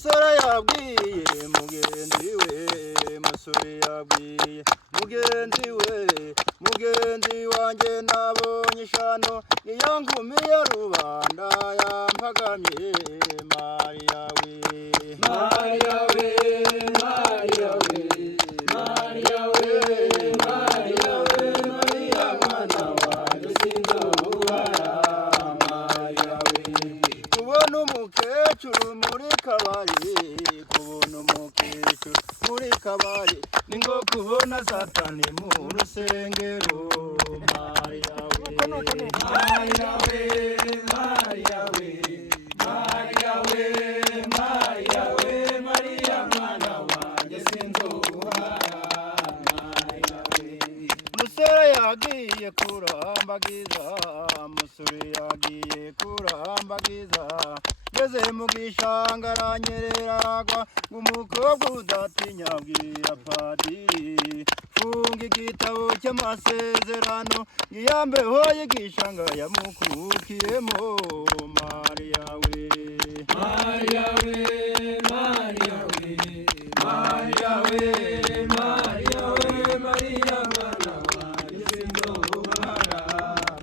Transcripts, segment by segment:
musore yabwiye mugenzi we musore yabwiye mugenzi wanjye nabonye ishano niyo nkumi ya rubanda yampagamye Mariya we Mariya we Mariya we Mariya we Mariya we Mariya mwana wanjye sinzobura Mariya we kubona umukecuru muri kabari kubona umukecuru muri kabari ni ngo kubona satani mu rusengero Mariya we Mariya we Mariya we Mariya we Mariya we Mariya mwana wanjye sinzobura Mariya we musore yagiye kurambagiza musore yagiye kurambagiza ngeze mu gishanga aranyereragwa ng'umukobwa udatinya abwira padiri funga igitabo cy'amasezerano ngiyambeho y'igishanga yamukukiyemo Mariya we Mariya we Mariya we Mariya we Mariya we Mariya mwana wanjye sinzobura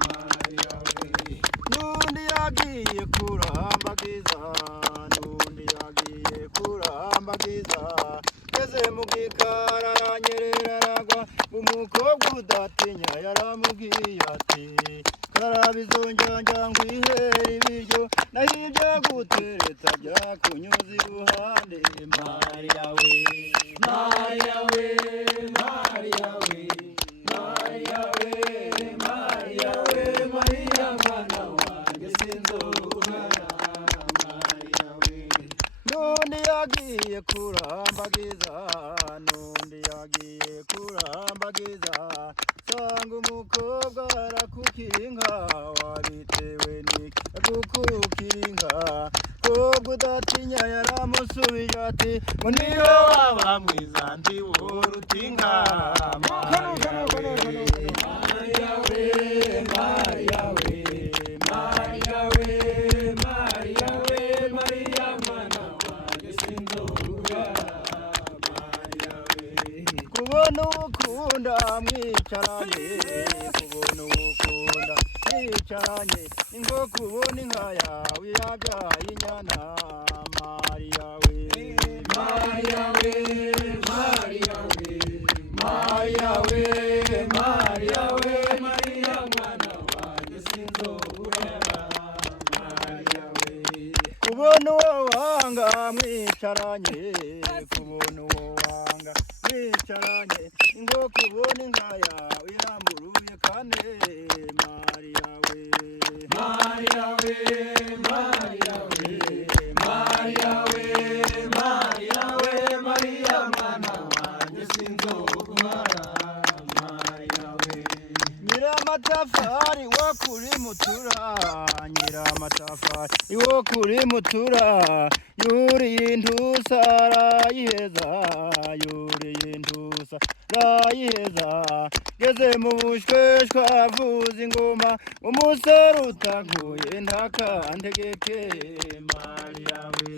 Mariya we n'undi yagiye kurambagiza n'undi yagiye kurambagiza ngeze mu gikara aranyereragwa umukobwa udatinya yaramubwiye ati karaba izo njanja ngwihere ibiryo naho ibyo gutereta byakunyuza iruhande Mariya we Mariya we Mariya we Mariya we Mariya we Mariya mwana wanjye sinzobura Mariya we n'undi yagiye kurambagiza n'undi yagiye kurambagiza sanga umukobwa arakukira inka wabitewe n'iki agukukira inka kobwa udatinya yaramusubije ati ngo niyo waba mwiza ndiwuruta inka Mariya we Mariya we Mariya we Mariya we Mariya we Mariya mwana wanjye sinzobura Mariya we kubona ukunda mwicaranye kubona ukunda mwicaranye ingo kubona inka yawe yabyaye inyana Mariya we Mariya we Mariya we Mariya we Mariya we Mariya mwana wanjye sinzobura Mariya we kubona uwo wanga mwicaranye kubona uwo wanga mwicaranye ingo kubona inka yawe iramburuye kane Mariya we Mariya we Mariya we Mariya we Mariya we Mariya mwana wanjye sinzobura Mariya we nyiramatafari wo kuri mutura nyiramatafari wo kuri mutura yuriye intusa arayiheza yuriye intusa arayiheza ngeze mu bushweshwa avuza ingoma umusore utaguye ntakantegeke Mariya we